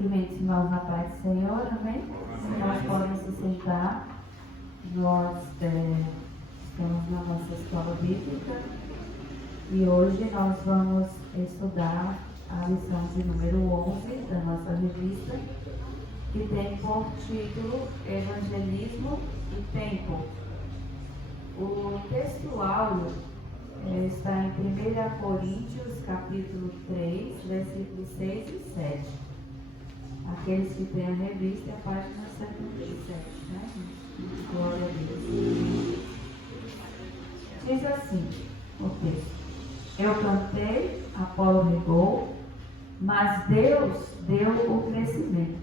Cumprimentos, irmãos, na paz do Senhor, amém? Se nós podemos se sentar, nós estamos na nossa escola bíblica e hoje nós vamos estudar a lição de número 11 da nossa revista, que tem por título Evangelismo e Tempo. O texto áureo está em 1 Coríntios, capítulo 3, versículos 6 e 7. Aqueles que têm a revista, a página 77, né? Glória a Deus. Diz assim o texto: Eu plantei, Apolo regou, mas Deus deu o crescimento.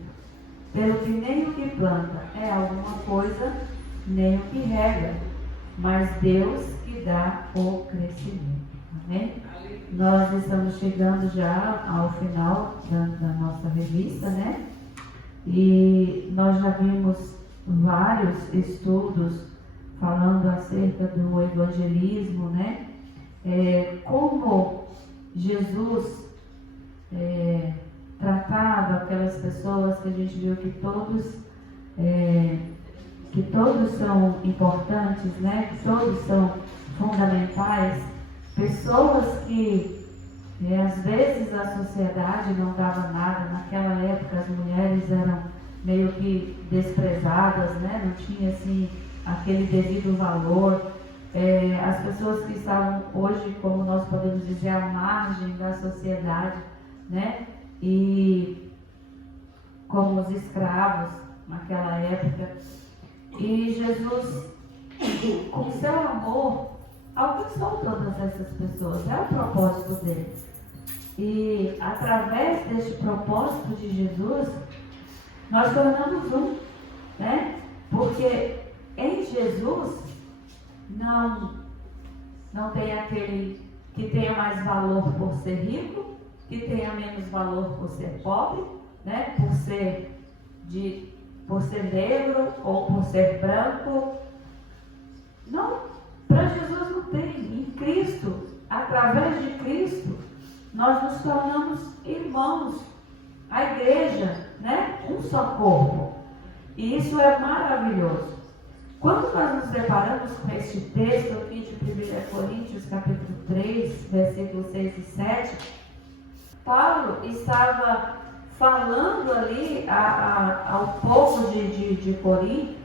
Pelo que nem o que planta é alguma coisa, nem o que rega, mas Deus que dá o crescimento. Amém? Nós estamos chegando já ao final da nossa revista, né? E nós já vimos vários estudos falando acerca do evangelismo, né? Como Jesus tratava aquelas pessoas que a gente viu que todos são importantes, né? Que todos são fundamentais. Pessoas que às vezes a sociedade não dava nada. Naquela época as mulheres eram meio que desprezadas, né? Não tinha assim aquele devido valor. As pessoas que estavam hoje, como nós podemos dizer, à margem da sociedade, né? E como os escravos naquela época. E Jesus, com seu amor, alcançou todas essas pessoas. É o propósito dele. E através deste propósito de Jesus, nós tornamos um, né? Porque em Jesus não tem aquele que tenha mais valor por ser rico, que tenha menos valor por ser pobre, né? Por ser negro ou por ser branco. Não, para Jesus não tem. Em Cristo, através de Cristo, nós nos tornamos irmãos. A igreja, né? Um só corpo. E isso é maravilhoso. Quando nós nos deparamos com este texto aqui de 1 Coríntios, capítulo 3, versículos 6 e 7, Paulo estava falando ali ao povo de Corinto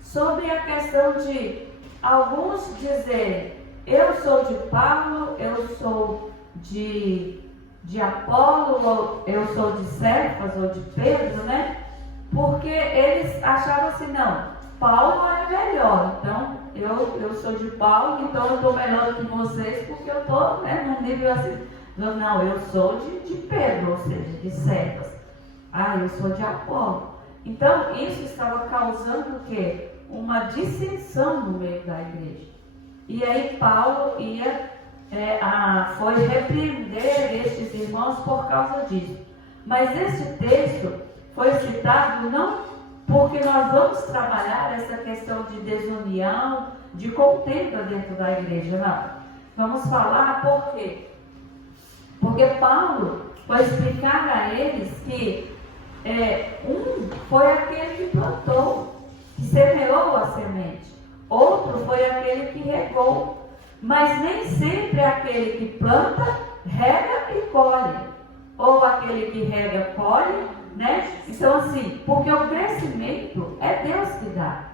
sobre a questão de alguns dizerem: eu sou de Paulo, eu sou de Apolo, ou eu sou de Cefas ou de Pedro, né? Porque eles achavam assim: não, Paulo é melhor, então eu sou de Paulo, então eu estou melhor do que vocês, porque eu estou, né, num nível assim. Não, eu sou de Pedro, ou seja, de Cefas. Eu sou de Apolo. Então, isso estava causando o quê? Uma dissensão no meio da igreja. E aí Paulo foi repreender estes irmãos por causa disso. Mas esse texto foi citado não porque nós vamos trabalhar essa questão de desunião, de contenda dentro da igreja, não. Vamos falar por quê? Porque Paulo vai explicar a eles que um foi aquele que plantou, que semeou a semente. Outro foi aquele que regou. Mas nem sempre é aquele que planta, rega e colhe. Ou aquele que rega, colhe, né? Então assim, porque o crescimento é Deus que dá.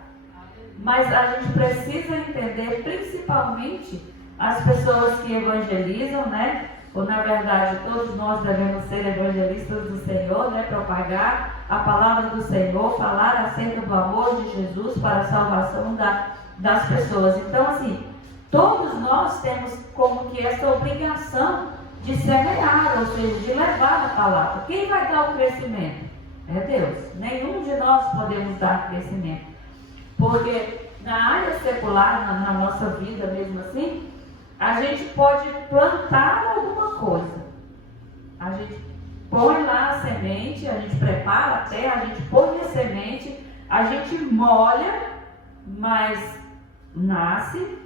Mas a gente precisa entender, principalmente as pessoas que evangelizam, né? Ou na verdade, todos nós devemos ser evangelistas do Senhor, né? Propagar a palavra do Senhor, falar acerca do amor de Jesus para a salvação das pessoas. Então assim, todos nós temos como que essa obrigação de semear, ou seja, de levar a palavra. Quem vai dar o crescimento? É Deus. Nenhum de nós podemos dar crescimento. Porque na área secular, na nossa vida mesmo assim, a gente pode plantar alguma coisa. A gente põe lá a semente, a gente prepara a terra, a gente põe a semente, a gente molha, mas nasce.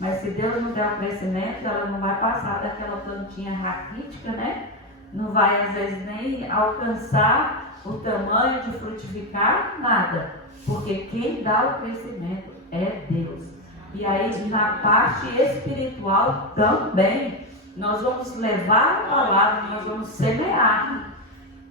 Mas se Deus não der um crescimento, ela não vai passar daquela plantinha raquítica, né? não vai às vezes nem alcançar o tamanho de frutificar nada, porque quem dá o crescimento é Deus. E aí na parte espiritual também, nós vamos levar a palavra, nós vamos semear.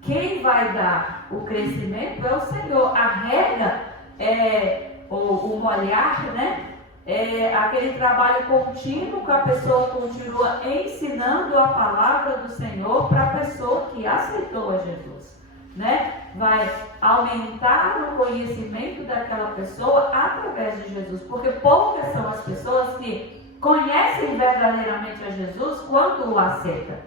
Quem vai dar o crescimento é o Senhor. A rega é o molhar, né? É aquele trabalho contínuo que a pessoa continua ensinando a palavra do Senhor para a pessoa que aceitou a Jesus, né? Vai aumentar o conhecimento daquela pessoa através de Jesus, porque poucas são as pessoas que conhecem verdadeiramente a Jesus quando o aceitam,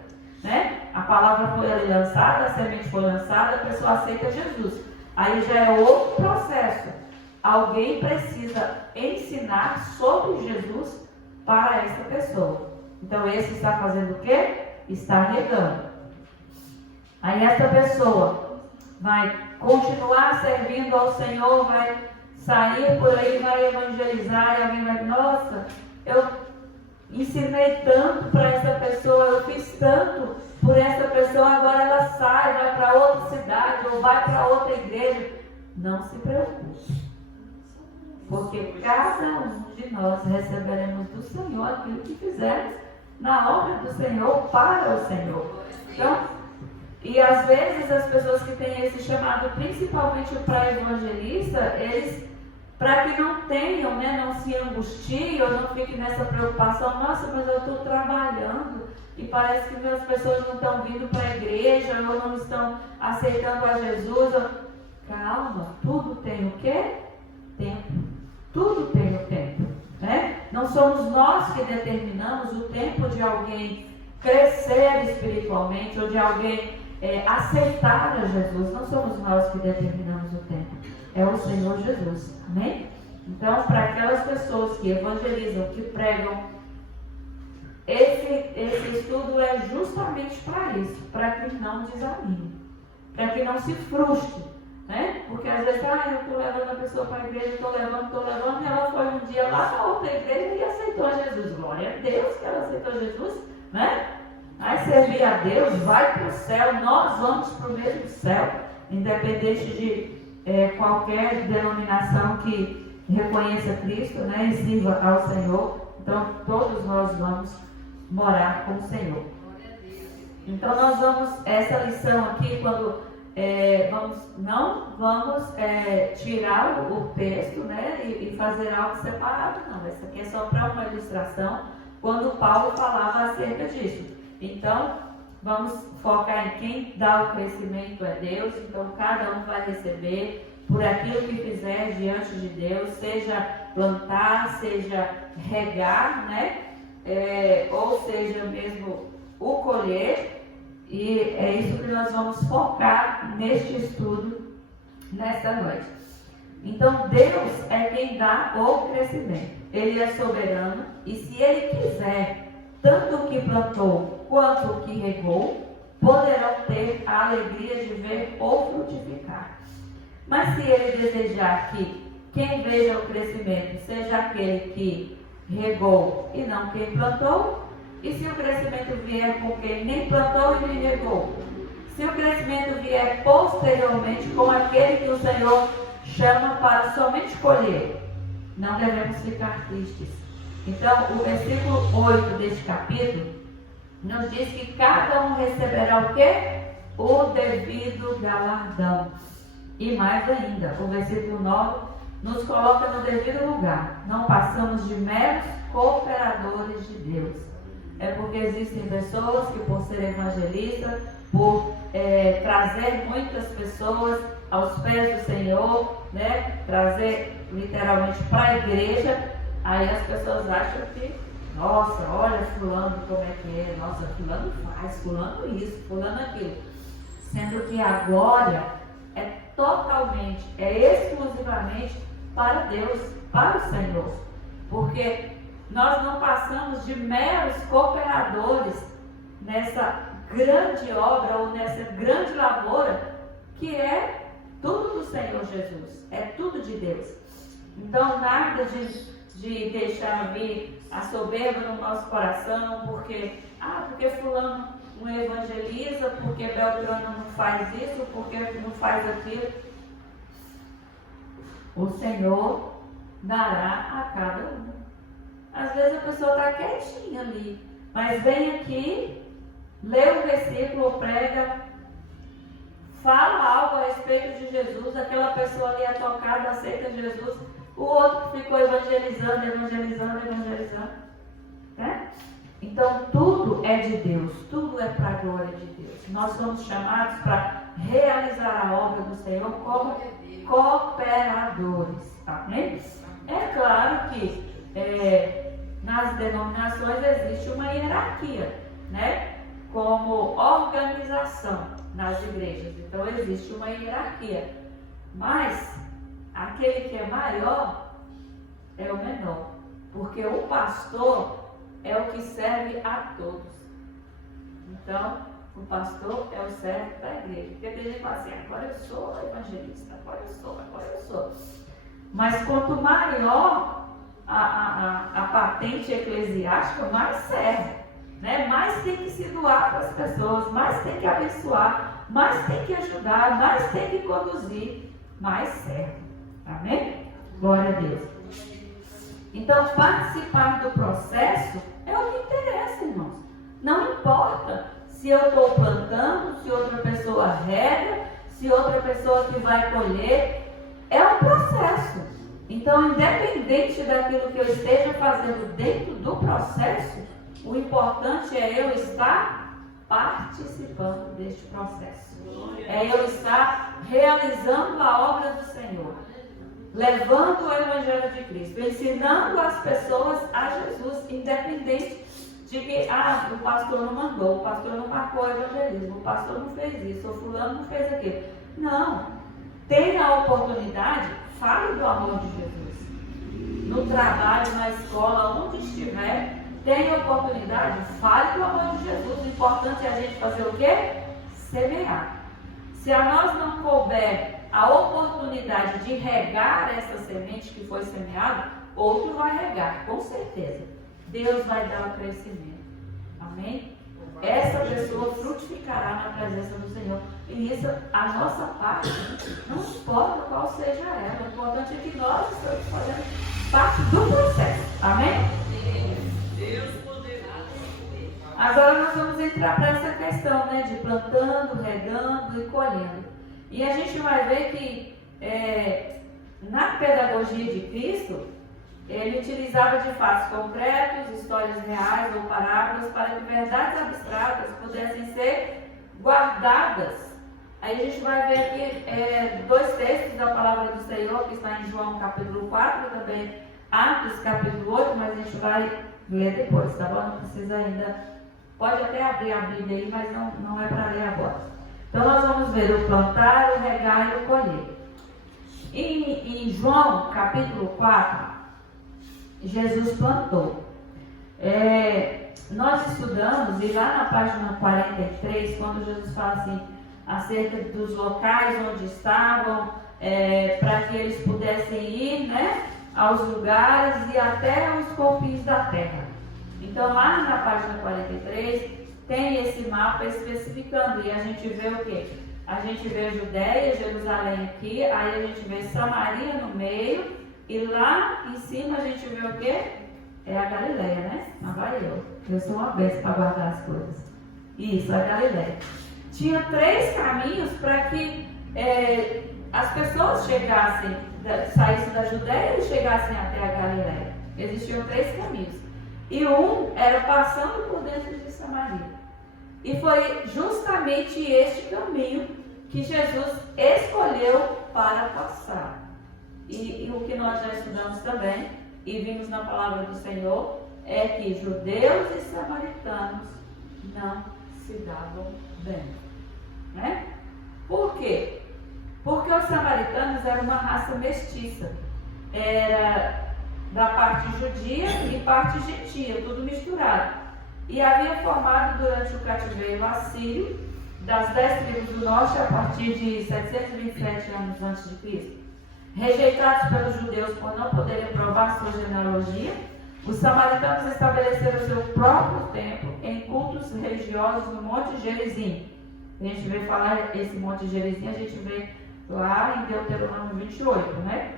né? A palavra foi ali lançada, a semente foi lançada, a pessoa aceita Jesus. Aí já é outro processo. Alguém precisa ensinar sobre Jesus para essa pessoa. Então esse está fazendo o quê? Está regando. Aí essa pessoa vai continuar servindo ao Senhor, vai sair por aí, vai evangelizar, e alguém vai, nossa, eu ensinei tanto para essa pessoa, eu fiz tanto por essa pessoa, agora ela sai, vai para outra cidade ou vai para outra igreja. Não se preocupe, porque cada um de nós receberemos do Senhor aquilo que fizermos na obra do Senhor para o Senhor. Então, e às vezes as pessoas que têm esse chamado, principalmente para evangelista, eles, para que não tenham, né, não se angustiem ou não fiquem nessa preocupação, nossa, mas eu estou trabalhando e parece que as pessoas não estão vindo para a igreja ou não estão aceitando a Jesus. Calma, tudo tem o quê? Tempo. Tudo tem o tempo, né? Não somos nós que determinamos o tempo de alguém crescer espiritualmente ou de alguém aceitar a Jesus. Não somos nós que determinamos o tempo, é o Senhor Jesus, amém? Então, para aquelas pessoas que evangelizam, que pregam, esse estudo é justamente para isso, para que não desanime, para que não se frustre, né? Porque às vezes, eu estou levando a pessoa para a igreja, estou levando, e ela foi um dia lá na outra igreja e aceitou a Jesus. Glória a Deus que ela aceitou Jesus, né? Vai servir a Deus, vai para o céu, nós vamos para o mesmo céu, independente de qualquer denominação que reconheça Cristo, né? E sirva ao Senhor. Então, todos nós vamos morar com o Senhor. Então, nós vamos, essa lição aqui, quando não vamos tirar o texto, né, e fazer algo separado, não. Essa aqui é só para uma ilustração, quando Paulo falava acerca disso. Então, vamos focar em quem dá o crescimento é Deus. Então, cada um vai receber por aquilo que fizer diante de Deus, seja plantar, seja regar, né, ou seja mesmo o colher. E é isso que nós vamos focar neste estudo, nesta noite. Então, Deus é quem dá o crescimento. Ele é soberano e se Ele quiser, tanto o que plantou quanto o que regou, poderão ter a alegria de ver ou frutificar. Mas se Ele desejar que quem veja o crescimento seja aquele que regou e não quem plantou, e se o crescimento vier com quem nem plantou e nem regou? Se o crescimento vier posteriormente com aquele que o Senhor chama para somente colher, não devemos ficar tristes. Então, o versículo 8 deste capítulo nos diz que cada um receberá o quê? O devido galardão. E mais ainda, o versículo 9 nos coloca no devido lugar. Não passamos de meros cooperadores de Deus. É porque existem pessoas que, por ser evangelistas, por trazer muitas pessoas aos pés do Senhor, né? Trazer literalmente para a igreja, aí as pessoas acham que, nossa, olha fulano como é que é, nossa, fulano faz, fulano isso, fulano aquilo. Sendo que a glória é totalmente, exclusivamente para Deus, para o Senhor. Porque nós não passamos de meros cooperadores nessa grande obra ou nessa grande lavoura que é tudo do Senhor Jesus, é tudo de Deus. Então, nada de deixar vir a soberba no nosso coração, porque fulano não evangeliza, porque Beltrano não faz isso, porque não faz aquilo. O Senhor dará a cada um. Às vezes a pessoa está quietinha ali, mas vem aqui, lê o versículo, prega, fala algo a respeito de Jesus, aquela pessoa ali é tocada, aceita Jesus, o outro ficou evangelizando. Né? Então tudo é de Deus, tudo é para a glória de Deus. Nós somos chamados para realizar a obra do Senhor como cooperadores. Amém? É claro que nas denominações existe uma hierarquia, né? Como organização nas igrejas. Então existe uma hierarquia. Mas aquele que é maior é o menor. Porque o pastor é o que serve a todos. Então, o pastor é o servo da igreja. Porque tem gente que fala assim, agora eu sou evangelista, agora eu sou. Mas quanto maior a patente eclesiástica, mais serve. Né? Mais tem que se doar para as pessoas, mais tem que abençoar, mais tem que ajudar, mais tem que conduzir, mais serve. Amém? Glória a Deus. Então, participar do processo é o que interessa, irmãos. Não importa se eu estou plantando, se outra pessoa rega, se outra pessoa que vai colher. É um processo. Então, independente daquilo que eu esteja fazendo dentro do processo, o importante é eu estar participando deste processo. É eu estar realizando a obra do Senhor. Levando o Evangelho de Cristo, ensinando as pessoas a Jesus, independente de que o pastor não mandou, o pastor não marcou o evangelismo, o pastor não fez isso, o fulano não fez aquilo. Não. Tenha a oportunidade, fale do amor de Jesus. No trabalho, na escola, onde estiver, tenha a oportunidade, fale do amor de Jesus. O importante é a gente fazer o quê? Semear. Se a nós não couber a oportunidade de regar essa semente que foi semeada, outro vai regar, com certeza. Deus vai dar o crescimento. Amém? Essa pessoa frutificará na presença do Senhor. E isso, a nossa parte, não importa qual seja ela. O importante é que nós estamos fazendo parte do processo. Amém? Deus poderá. Agora nós vamos entrar para essa questão, né, de plantando, regando e colhendo. E a gente vai ver que na pedagogia de Cristo, ele utilizava de fatos concretos, histórias reais ou parábolas para que verdades abstratas pudessem ser guardadas. Aí a gente vai ver aqui dois textos da palavra do Senhor, que está em João capítulo 4, também Atos capítulo 8, mas a gente vai ler depois, tá bom? Não precisa ainda, pode até abrir a Bíblia aí, mas não é para ler agora. Então nós vamos ver o plantar, o regar e o colher. Em João capítulo 4, Jesus plantou. Nós estudamos, e lá na página 43, quando Jesus fala assim, acerca dos locais onde estavam, para que eles pudessem ir, né, aos lugares e até aos confins da terra. Então lá na página 43, tem esse mapa especificando, e a gente vê o quê? A gente vê Judéia, Jerusalém aqui, aí a gente vê Samaria no meio, e lá em cima a gente vê o quê? É a Galileia, né? Lá vai eu sou uma besta para guardar as coisas. Isso, a Galileia. Tinha 3 caminhos para que as pessoas saíssem da Judéia e chegassem até a Galileia. Existiam 3 caminhos. E um era passando por dentro de Samaria. E foi justamente este caminho que Jesus escolheu para passar. E o que nós já estudamos também, e vimos na palavra do Senhor, é que judeus e samaritanos não se davam bem. Né? Por quê? Porque os samaritanos eram uma raça mestiça. Era da parte judia e parte gentia, tudo misturado. E havia formado durante o cativeiro assírio, das 10 tribos do norte, a partir de 727 anos antes de Cristo. Rejeitados pelos judeus por não poderem provar sua genealogia, Os samaritanos estabeleceram seu próprio templo em cultos religiosos no Monte Gerizim. A gente vê falar esse Monte Gerizim, a gente vê lá em Deuteronômio 28, né?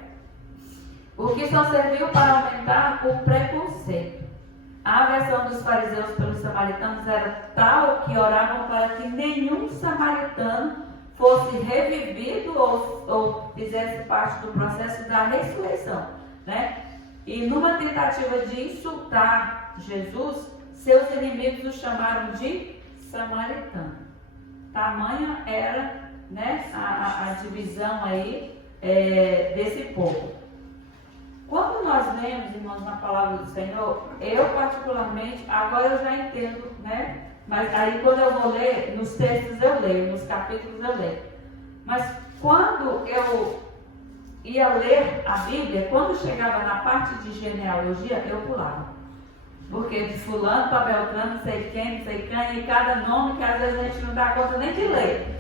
O que só serviu para aumentar o preconceito. A aversão dos fariseus pelos samaritanos era tal que oravam para que nenhum samaritano fosse revivido ou fizesse parte do processo da ressurreição, né? E numa tentativa de insultar Jesus, seus inimigos o chamaram de samaritano. Tamanha era, né, a divisão aí desse povo. Quando nós lemos, irmãos, na palavra do Senhor, eu particularmente, agora eu já entendo, né? Mas aí quando eu vou ler, nos textos eu leio, nos capítulos eu leio. Mas quando eu ia ler a Bíblia, quando chegava na parte de genealogia, eu pulava. Porque de fulano para Beltrano, não sei quem, e cada nome que às vezes a gente não dá conta nem de ler.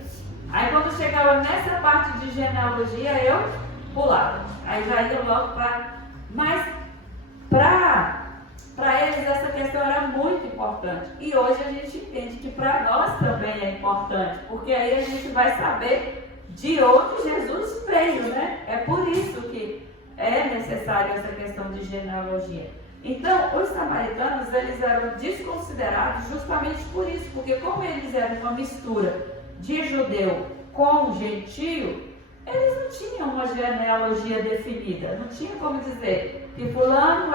Aí quando chegava nessa parte de genealogia, eu pulava. Aí já ia logo para... Mas para eles essa questão era muito importante. E hoje a gente entende que para nós também é importante. Porque aí a gente vai saber de onde Jesus veio, né? É por isso que é necessária essa questão de genealogia. Então, os samaritanos, eles eram desconsiderados justamente por isso. Porque como eles eram uma mistura de judeu com gentio, eles não tinham uma genealogia definida. Não tinha como dizer que fulano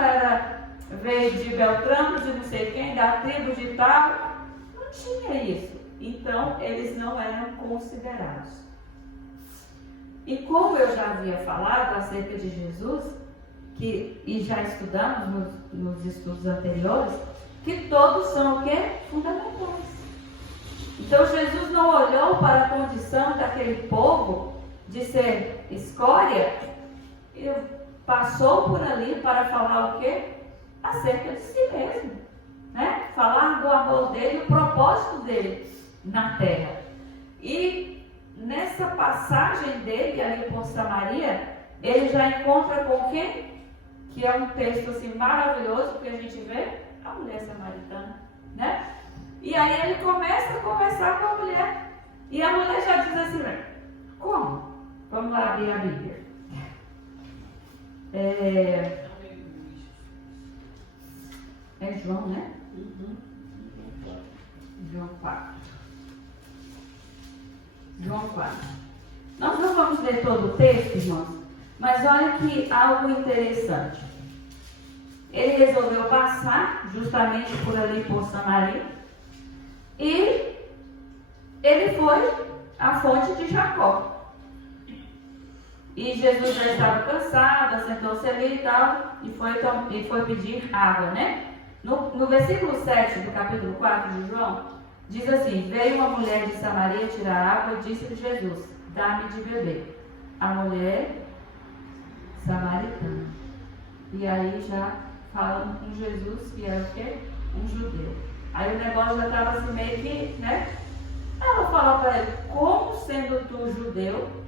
veio de Beltrano, de não sei quem, da tribo de tal. Não tinha isso. Então, eles não eram considerados. E como eu já havia falado acerca de Jesus, e já estudamos nos estudos anteriores, que todos são o quê? Fundamentais. Então, Jesus não olhou para a condição daquele povo de ser escória e passou por ali para falar o quê? Acerca de si mesmo, né? Falar do amor dele, o propósito dele na terra. E nessa passagem dele ali por Samaria, ele já encontra com quem? Que é um texto assim maravilhoso, que a gente vê a mulher samaritana, né? E aí ele começa a conversar com a mulher, e a mulher já diz assim, como? Vamos lá abrir a Bíblia. É João, né? João 4. João 4. Nós não vamos ler todo o texto, irmãos, mas olha que algo interessante. Ele resolveu passar justamente por ali, por Samaria, e ele foi à fonte de Jacó. E Jesus já estava cansado, assentou-se ali e tal, e foi pedir água, né? No versículo 7 do capítulo 4 de João, diz assim: veio uma mulher de Samaria tirar água e disse-lhe Jesus: dá-me de beber. A mulher samaritana. E aí já falando com Jesus, que era o quê? Um judeu. Aí o negócio já estava assim meio que, né? Ela fala para ele: como sendo tu judeu?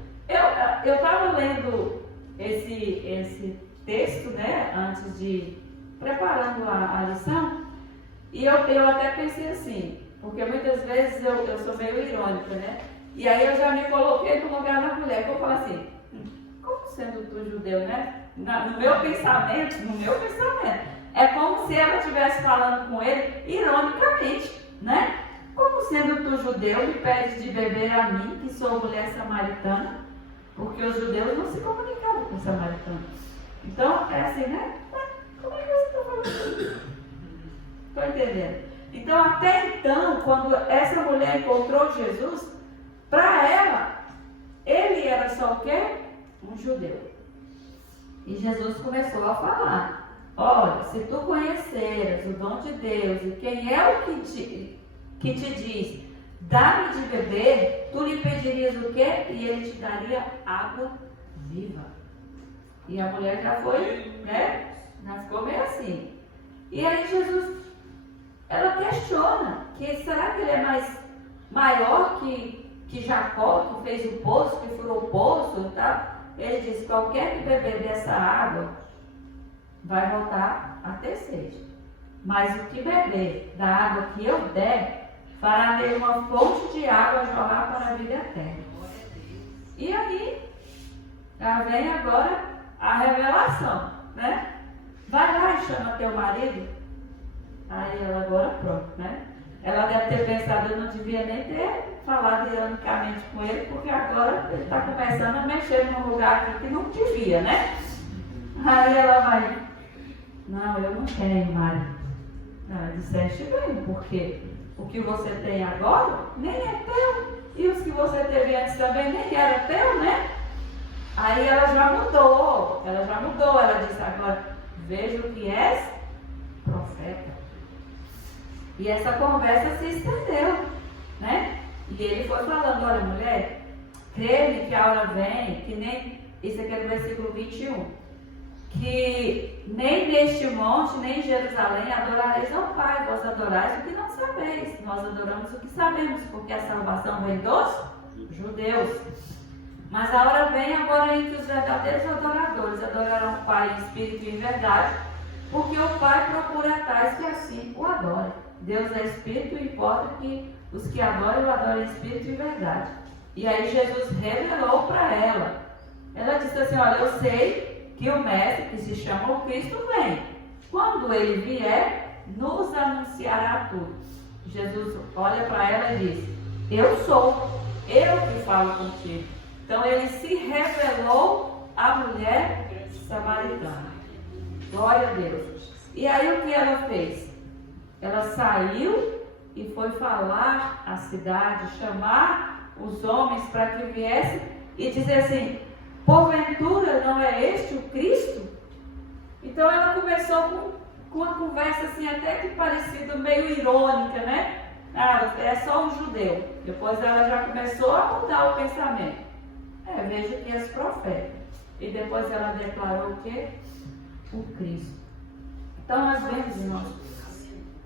Eu estava lendo esse texto, né, antes de preparando a lição, e eu até pensei assim, porque muitas vezes eu sou meio irônica, né? E aí eu já me coloquei no lugar da mulher, que eu falo assim, como sendo tu judeu, né? No meu pensamento, é como se ela estivesse falando com ele ironicamente, né? Como sendo tu judeu, me pedes de beber a mim, que sou mulher samaritana? Porque os judeus não se comunicavam com os samaritanos. Então, é assim, né? Como é que você está falando isso? Estou entendendo. Então, até então, quando essa mulher encontrou Jesus, para ela, ele era só o quê? Um judeu. E Jesus começou a falar: olha, se tu conheceras o dom de Deus e quem é o que te diz, dá-me de beber, tu lhe pedirias o quê? E ele te daria água viva. E a mulher já foi, né? Já ficou meio assim. E aí Jesus, ela questiona, que será que ele é maior que Jacó, que fez o poço, que furou o poço e tal? Ele diz: qualquer que beber dessa água vai voltar a ter sede. Mas o que beber da água que eu der, fará nele uma fonte de água a jorrar para a vida eterna. E aí, já vem agora a revelação, né? Vai lá e chama teu marido. Aí ela agora pronto, né? Ela deve ter pensado, eu não devia nem ter falado ironicamente com ele, porque agora ele está começando a mexer num lugar aqui que não devia, né? Aí ela vai, não, eu não tenho marido. Ela disseste bem, porque o que você tem agora nem é teu, e os que você teve antes também nem era teu, né? Aí ela já mudou, ela disse agora, vejo que és profeta. E essa conversa se estendeu, né? E ele foi falando, olha mulher, crê-me que a hora vem, que nem, isso aqui é no versículo 21, que nem neste monte, nem em Jerusalém adorareis ao Pai, vós adorais o que não sabeis, nós adoramos o que sabemos, porque a salvação vem dos judeus. Mas a hora vem agora em que os verdadeiros adoradores adorarão o Pai em espírito e em verdade, porque o Pai procura tais que assim o adorem. Deus é espírito e importa que os que adoram o adorem em espírito e em verdade. E aí Jesus revelou para ela. Ela disse assim, olha, eu sei que o Mestre, que se chama o Cristo, vem. Quando ele vier, nos anunciará tudo. Jesus olha para ela e diz, eu sou, eu que falo contigo. Então ele se revelou à mulher samaritana. Glória a Deus. E aí o que ela fez? Ela saiu e foi falar à cidade, chamar os homens para que viessem e dizer assim, porventura não é este o Cristo? Então ela começou com uma conversa assim até que parecida meio irônica, né? Ah, é só um judeu. Depois ela já começou a mudar o pensamento. Veja que és profeta. E depois ela declarou o quê? O Cristo. Então nós vemos, irmãos,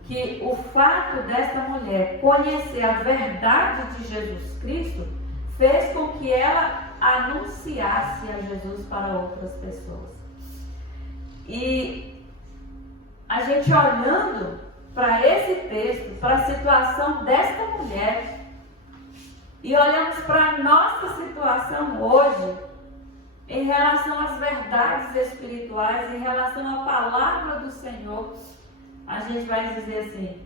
que o fato desta mulher conhecer a verdade de Jesus Cristo fez com que ela anunciasse a Jesus para outras pessoas. E a gente olhando para esse texto, para a situação desta mulher, e olhamos para a nossa situação hoje, em relação às verdades espirituais, em relação à palavra do Senhor, a gente vai dizer assim,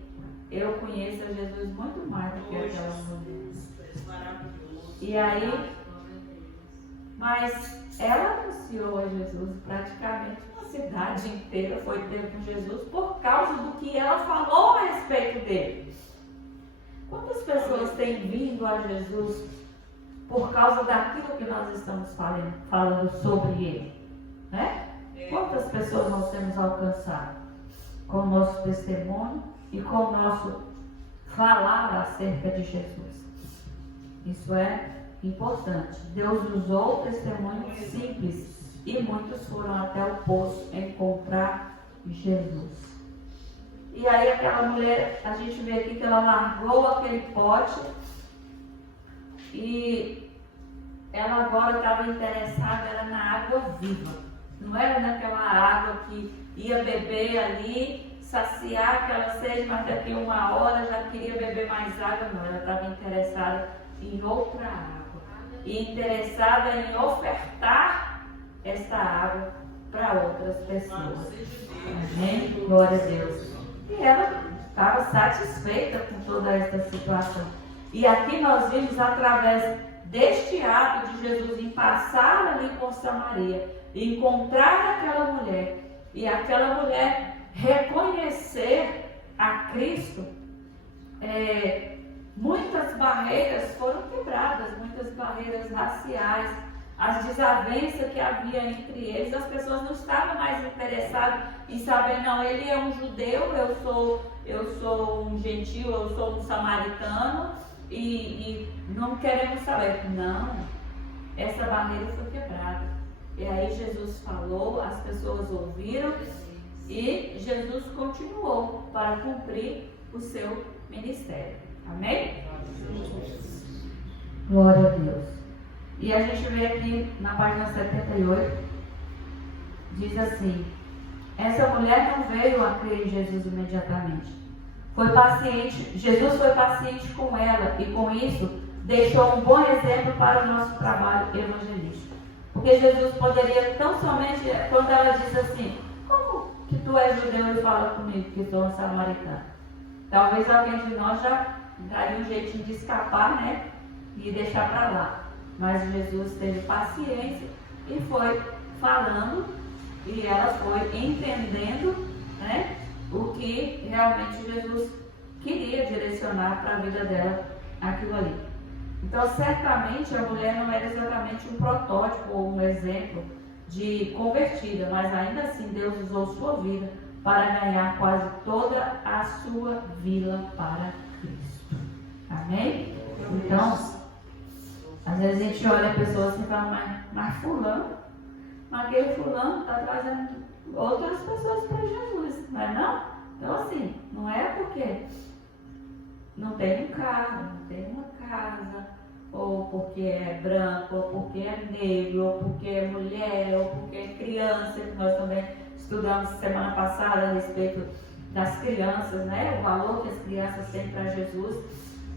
eu conheço a Jesus muito mais do que aquela mulher. E aí, mas ela anunciou a Jesus, praticamente uma cidade inteira foi ter com Jesus por causa do que ela falou a respeito dele. Quantas pessoas têm vindo a Jesus por causa daquilo que nós estamos falando sobre ele? Né? Quantas pessoas nós temos alcançado com o nosso testemunho e com o nosso falar acerca de Jesus? Isso é importante. Deus usou testemunhos simples e muitos foram até o poço encontrar Jesus. E aí aquela mulher, a gente vê aqui que ela largou aquele pote e ela agora estava interessada era na água viva. Não era naquela água que ia beber ali, saciar aquela sede, mas daqui a uma hora já queria beber mais água. Não, ela estava interessada em outra água. E interessada em ofertar essa água para outras pessoas. Amém? Glória a Deus. E ela estava satisfeita com toda essa situação. E aqui nós vimos através deste ato de Jesus em passar ali por Samaria, encontrar aquela mulher e aquela mulher reconhecer a Cristo, muitas barreiras foram quebradas, muitas barreiras raciais, as desavenças que havia entre eles, as pessoas não estavam mais interessadas em saber, não, ele é um judeu, eu sou um gentil, eu sou um samaritano e não queremos saber. Não, essa barreira foi quebrada. E aí Jesus falou, as pessoas ouviram e Jesus continuou para cumprir o seu ministério. Amém? Glória a Deus. E a gente vê aqui na página 78, diz assim, essa mulher não veio a crer em Jesus imediatamente. Foi paciente, Jesus foi paciente com ela e com isso deixou um bom exemplo para o nosso trabalho evangelístico. Porque Jesus poderia tão somente, quando ela diz assim, como que tu és judeu e fala comigo que sou um samaritano? Talvez alguém de nós já daria um jeitinho de escapar, né? E deixar para lá. Mas Jesus teve paciência e foi falando e ela foi entendendo, né, o que realmente Jesus queria direcionar para a vida dela, aquilo ali. Então, certamente, a mulher não era exatamente um protótipo ou um exemplo de convertida, mas ainda assim Deus usou sua vida para ganhar quase toda a sua vila para Cristo. Amém? Então, às vezes a gente olha a pessoa assim e fala, mas fulano, aquele fulano está trazendo outras pessoas para Jesus, não é não? Então assim, não é porque não tem um carro, não tem uma casa, ou porque é branco, ou porque é negro, ou porque é mulher, ou porque é criança, que nós também estudamos semana passada a respeito das crianças, né? O valor que as crianças têm para Jesus.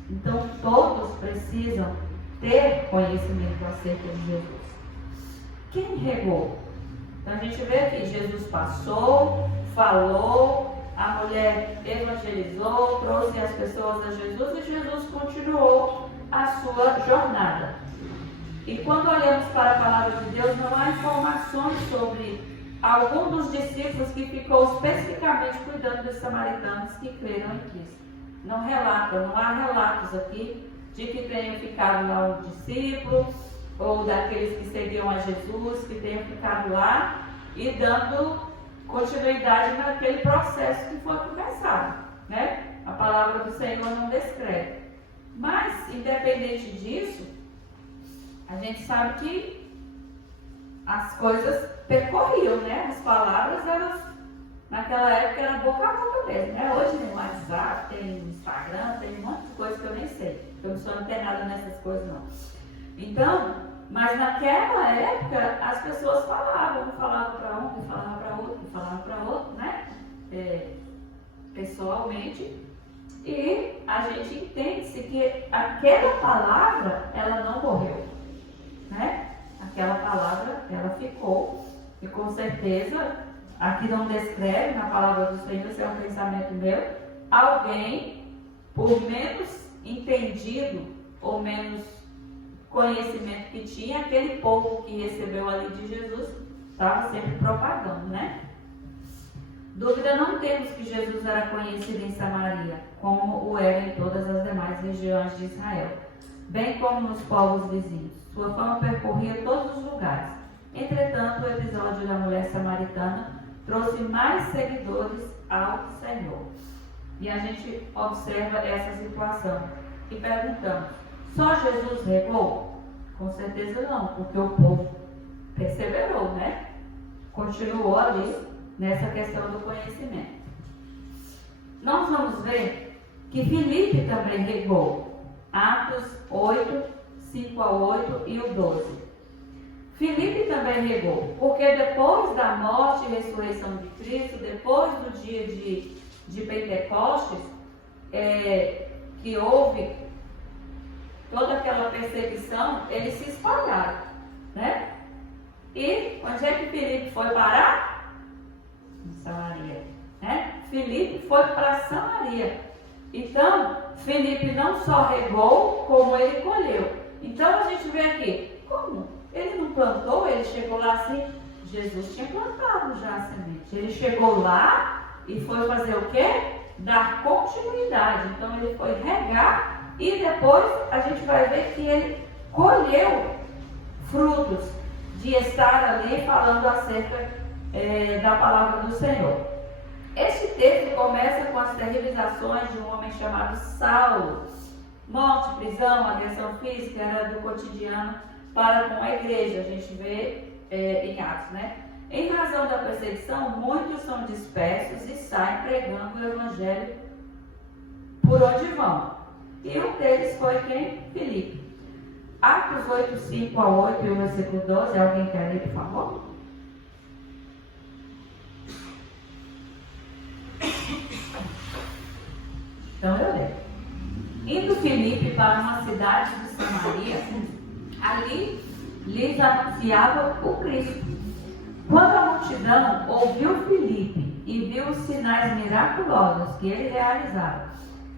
Então todos precisam ter conhecimento acerca de Jesus. Quem regou? Então a gente vê aqui, Jesus passou, falou, a mulher evangelizou, trouxe as pessoas a Jesus e Jesus continuou a sua jornada. E quando olhamos para a palavra de Deus, não há informações sobre algum dos discípulos que ficou especificamente cuidando dos samaritanos que creram em Cristo. Não há relatos aqui de que tenham ficado lá um discípulo, ou daqueles que seguiam a Jesus, que tenham ficado lá e dando continuidade naquele processo que foi começado, né? A palavra do Senhor não descreve. Mas, independente disso, a gente sabe que as coisas percorriam, né? As palavras, elas, naquela época, eram boca a boca mesmo, né? Hoje tem WhatsApp, tem Instagram, tem um monte de coisa que eu nem sei. Eu não sou antenada nessas coisas, não. Então, mas naquela época, as pessoas falavam, um falava para um, que falava para outro, que falava para outro, né? Pessoalmente. E a gente entende-se que aquela palavra, ela não morreu, né? Aquela palavra, ela ficou. E com certeza, aqui não descreve, na palavra do Senhor, isso é um pensamento meu, alguém, por menos entendido ou menos conhecimento que tinha, aquele povo que recebeu ali de Jesus estava sempre propagando, né? Dúvida não temos que Jesus era conhecido em Samaria, como o era em todas as demais regiões de Israel, bem como nos povos vizinhos. Sua fama percorria todos os lugares. Entretanto, o episódio da mulher samaritana trouxe mais seguidores ao Senhor. E a gente observa essa situação e perguntamos, só Jesus regou? Com certeza não, porque o povo perseverou, né? Continuou ali nessa questão do conhecimento. Nós vamos ver que Filipe também regou. Atos 8, 5 a 8 e o 12. Filipe também regou, porque depois da morte e ressurreição de Cristo, depois do dia de Pentecostes, que houve toda aquela perseguição, eles se espalharam, né? E onde é que Filipe foi parar? Em Samaria, né? Filipe foi para Samaria. Então, Filipe não só regou, como ele colheu. Então, a gente vê aqui, como? Ele não plantou, ele chegou lá assim, Jesus tinha plantado já a semente. Ele chegou lá e foi fazer o quê? Dar continuidade. Então, ele foi regar. E depois a gente vai ver que ele colheu frutos de estar ali falando acerca da palavra do Senhor. Este texto começa com as terríveis ações de um homem chamado Saulo. Morte, prisão, agressão física era do cotidiano para com a igreja. A gente vê em Atos, né? Em razão da perseguição, muitos são dispersos e saem pregando o evangelho por onde vão. E um deles foi quem? Filipe. Atos 8, 5 a 8 e o versículo 12. Alguém quer ler, por favor? Então eu leio. Indo Filipe para uma cidade de Samaria, ali lhes anunciava o Cristo. Quando a multidão ouviu Filipe e viu os sinais miraculosos que ele realizava,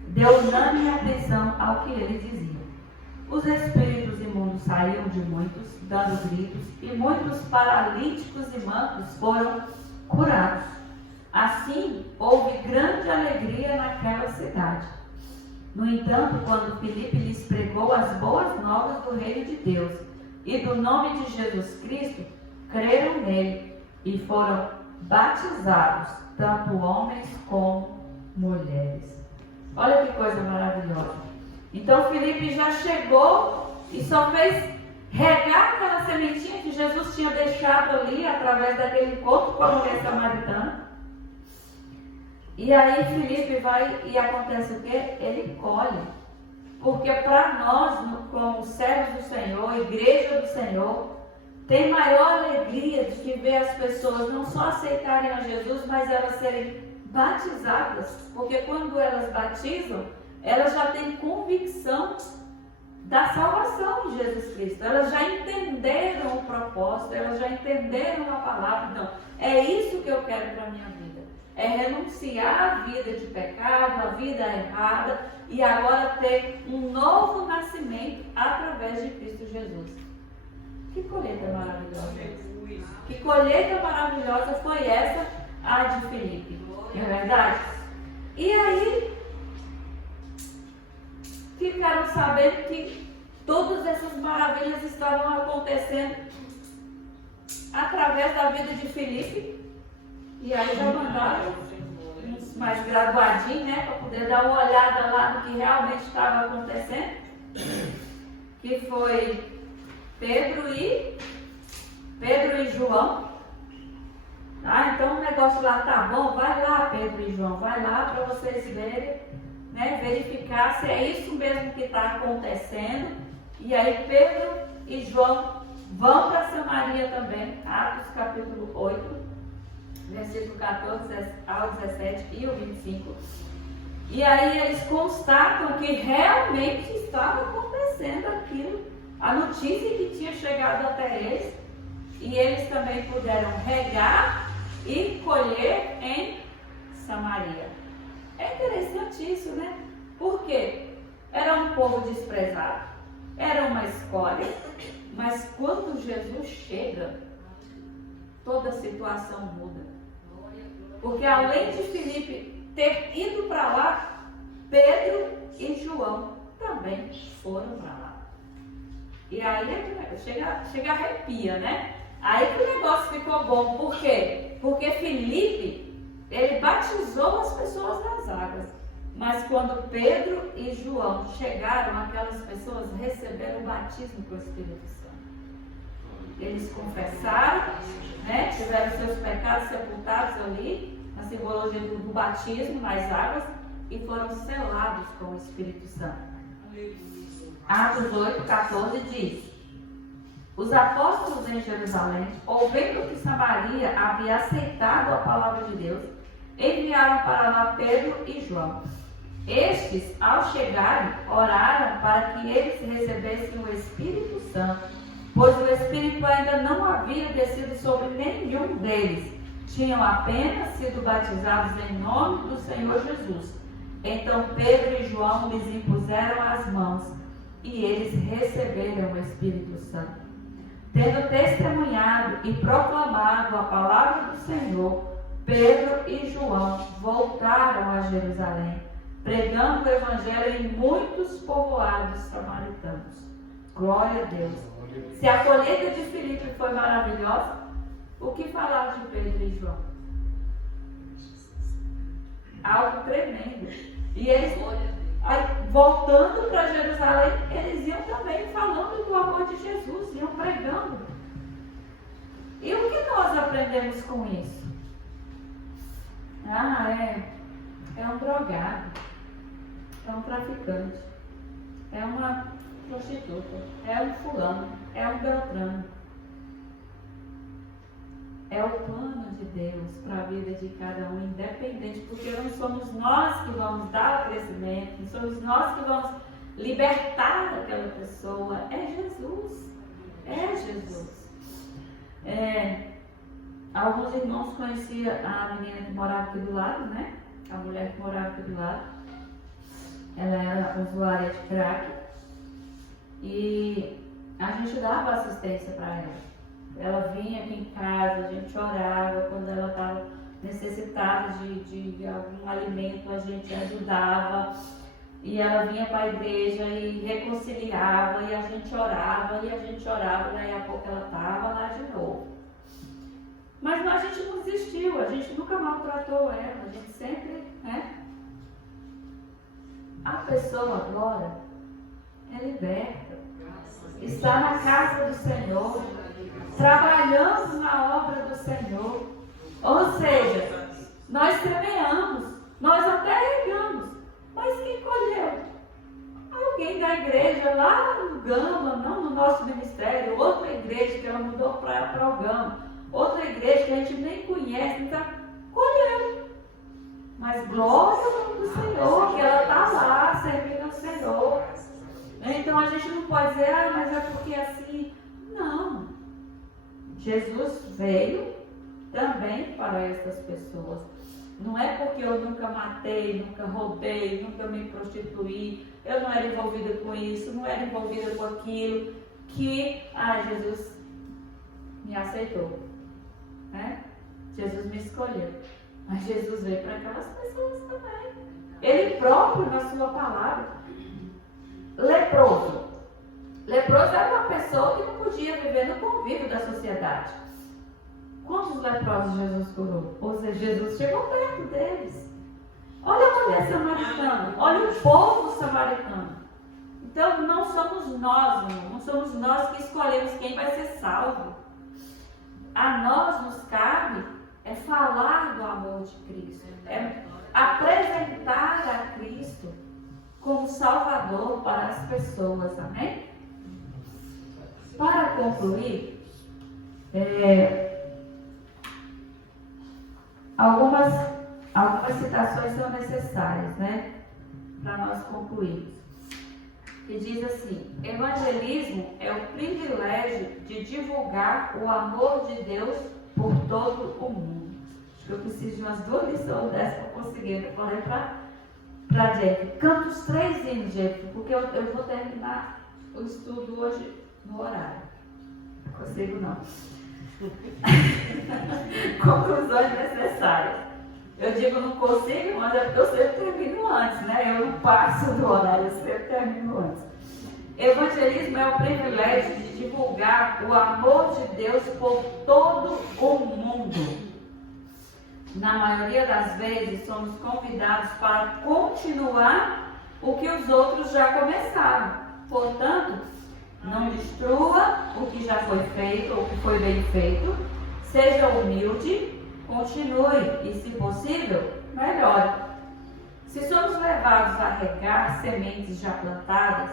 deu unânime atenção ao que ele dizia. Os espíritos imundos saíam de muitos, dando gritos, e muitos paralíticos e mancos foram curados. Assim, houve grande alegria naquela cidade. No entanto, quando Filipe lhes pregou as boas novas do reino de Deus e do nome de Jesus Cristo, creram nele e foram batizados, tanto homens como mulheres. Olha que coisa maravilhosa. Então Filipe já chegou e só fez regar aquela sementinha que Jesus tinha deixado ali através daquele encontro com a mulher samaritana. E aí Filipe vai e acontece o quê? Ele colhe. Porque para nós, como servos do Senhor, igreja do Senhor, tem maior alegria de que ver as pessoas não só aceitarem a Jesus, mas elas serem batizadas. Porque quando elas batizam, elas já têm convicção da salvação de Jesus Cristo. Elas já entenderam o propósito, elas já entenderam a palavra. Então, é isso que eu quero para a minha vida. É renunciar à vida de pecado, à vida errada, e agora ter um novo nascimento através de Cristo Jesus. Que colheita maravilhosa! Que colheita maravilhosa foi essa, a de Filipe. Não é verdade? E aí, ficaram sabendo que todas essas maravilhas estavam acontecendo através da vida de Filipe. E aí já mandaram uns mais graduadinhos, né, para poder dar uma olhada lá no que realmente estava acontecendo. Que foi Pedro e João. Ah, então o negócio lá tá bom, vai lá Pedro e João, vai lá para vocês verem, né, verificar se é isso mesmo que está acontecendo. E aí Pedro e João vão para Samaria também, Atos capítulo 8. Versículo 14 ao 17 e o 25. E aí eles constatam que realmente estava acontecendo aquilo, a notícia que tinha chegado até eles, e eles também puderam regar e colher em Samaria. É interessante isso, né? Porque era um povo desprezado, era uma escolha, mas quando Jesus chega, toda a situação muda. Porque além de Filipe ter ido para lá, Pedro e João também foram para lá. E aí chega arrepia, né? Aí que o negócio ficou bom. Por quê? Porque Filipe, ele batizou as pessoas nas águas. Mas quando Pedro e João chegaram, aquelas pessoas receberam o batismo com o Espírito Santo. Eles confessaram, né? Tiveram seus pecados sepultados ali, na simbologia do batismo nas águas, e foram selados com o Espírito Santo. Atos 8:14 diz: os apóstolos em Jerusalém, ouvindo que Samaria havia aceitado a palavra de Deus, enviaram para lá Pedro e João. Estes, ao chegarem, oraram para que eles recebessem o Espírito Santo, pois o Espírito ainda não havia descido sobre nenhum deles. Tinham apenas sido batizados em nome do Senhor Jesus. Então Pedro e João lhes impuseram as mãos e eles receberam o Espírito Santo. Tendo testemunhado e proclamado a palavra do Senhor, Pedro e João voltaram a Jerusalém, pregando o Evangelho em muitos povoados samaritanos. Glória a Deus. Se a colheita de Filipe foi maravilhosa, o que falar de Pedro e João? Algo tremendo. E eles, aí, voltando para Jerusalém, eles iam também falando do amor de Jesus, iam pregando. E o que nós aprendemos com isso? É um drogado, é um traficante, é uma prostituta, é um fulano, é um beltrano. É o plano de Deus para a vida de cada um, independente, porque não somos nós que vamos dar o crescimento, não somos nós que vamos libertar aquela pessoa, é Jesus. É Jesus. Alguns irmãos conheciam a menina que morava aqui do lado, né? A mulher que morava aqui do lado. Ela era usuária de crack. E a gente dava assistência para ela. Ela vinha aqui em casa, a gente orava. Quando ela estava necessitada de algum alimento, a gente ajudava. E ela vinha para a igreja e reconciliava, e a gente orava, e daí a pouco ela estava lá de novo. Mas a gente não desistiu, a gente nunca maltratou ela, a gente sempre, né? A pessoa agora é liberta, está na casa do Senhor, trabalhando na obra do Senhor. Ou seja, nós semeamos, nós até regamos, mas quem colheu? Alguém da igreja lá no Gama, não no nosso ministério, outra igreja que ela mudou para o Gama, outra igreja que a gente nem conhece, então colheu. Mas glória ao nome do Senhor, que ela está lá servindo ao Senhor. Então a gente não pode dizer, mas é porque assim. Não. Jesus veio também para essas pessoas. Não é porque eu nunca matei, nunca roubei, nunca me prostituí, eu não era envolvida com isso, não era envolvida com aquilo, que Jesus me aceitou, né? Jesus me escolheu. Mas Jesus veio para aquelas pessoas também. Ele próprio, na sua palavra. Leproso. Leproso era uma pessoa que não podia viver no convívio da sociedade. Quantos leprosos Jesus curou? Ou seja, Jesus chegou perto deles. Olha a mulher samaritana, olha o povo samaritano. Então não somos nós, irmão, não somos nós que escolhemos quem vai ser salvo. A nós nos cabe falar do amor de Cristo, apresentar a Cristo como Salvador para as pessoas, amém? Para concluir, algumas citações são necessárias, né? Para nós concluirmos. Que diz assim: evangelismo é o privilégio de divulgar o amor de Deus por todo o mundo. Acho que eu preciso de umas 2 lições dessas para conseguir. Eu falei para Jeff, canta os 3 hinos, Jeff, porque eu vou terminar o estudo hoje no horário. Não consigo não. Conclusões necessárias. Eu digo não consigo, mas é porque eu sempre termino antes, né? Eu não passo do horário, eu sempre termino antes. Evangelismo é o privilégio de divulgar o amor de Deus por todo o mundo. Na maioria das vezes, somos convidados para continuar o que os outros já começaram. Portanto, não destrua o que já foi feito, ou o que foi bem feito. Seja humilde, continue e, se possível, melhore. Se somos levados a regar sementes já plantadas,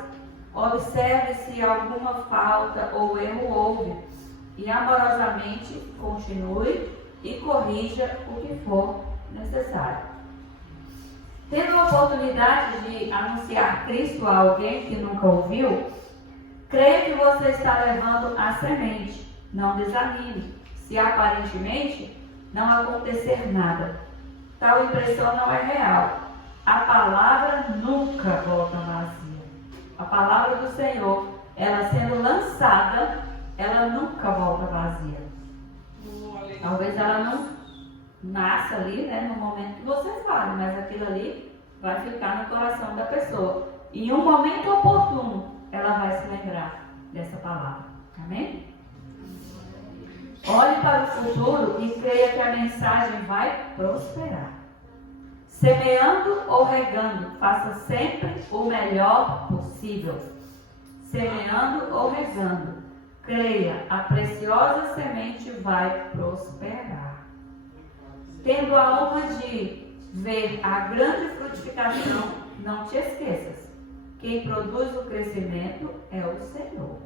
observe se alguma falta ou erro houve e amorosamente continue e corrija o que for necessário. Tendo a oportunidade de anunciar Cristo a alguém que nunca ouviu, creio que você está levando a semente. Não desanime, se aparentemente não acontecer nada. Tal impressão não é real. A palavra nunca volta vazia. A palavra do Senhor, ela sendo lançada, ela nunca volta vazia. Talvez ela não nasça ali, né, no momento que você fala, mas aquilo ali vai ficar no coração da pessoa. E em um momento oportuno, ela vai se lembrar dessa palavra. Amém? Olhe para o futuro e creia que a mensagem vai prosperar. Semeando ou regando, faça sempre o melhor possível. Semeando ou regando, creia, a preciosa semente vai prosperar. Tendo a honra de ver a grande frutificação, não te esqueças. Quem produz o crescimento é o Senhor.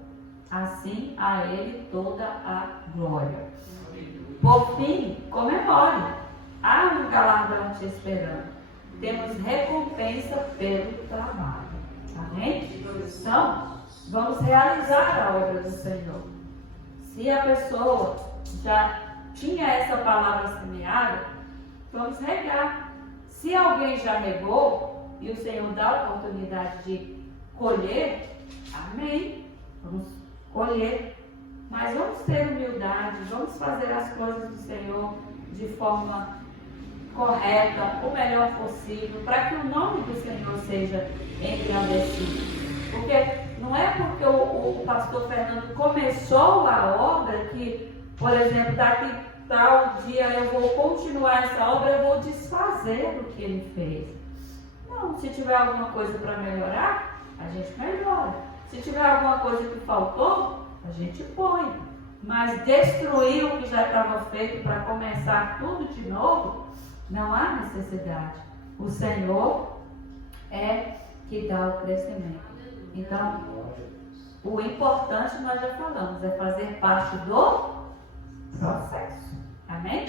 assim a Ele toda a glória. Por fim, comemore. Há um galardão te esperando. Temos recompensa pelo trabalho. Amém? Então, vamos realizar a obra do Senhor. Se a pessoa já tinha essa palavra semeada, vamos regar. Se alguém já regou e o Senhor dá a oportunidade de colher, amém, vamos colher. Mas vamos ter humildade, vamos fazer as coisas do Senhor de forma correta, o melhor possível, para que o nome do Senhor seja engrandecido. Porque não é porque o pastor Fernando começou a obra que, por exemplo, daqui tal dia eu vou continuar essa obra, eu vou desfazer o que ele fez. Não, se tiver alguma coisa para melhorar, a gente melhora. Se tiver alguma coisa que faltou, a gente põe. Mas destruir o que já estava feito para começar tudo de novo, não há necessidade. O Senhor é que dá o crescimento. Então, o importante nós já falamos, é fazer parte do processo. Amém?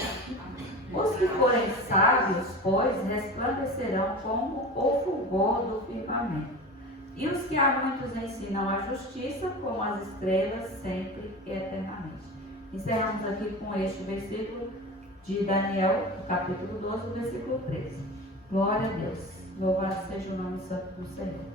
Os que forem sábios, pois, resplandecerão como o fulgor do firmamento. E os que a muitos ensinam a justiça, como as estrelas, sempre e eternamente. Encerramos aqui com este versículo de Daniel, capítulo 12, versículo 13. Glória a Deus. Louvado seja o nome santo do Senhor.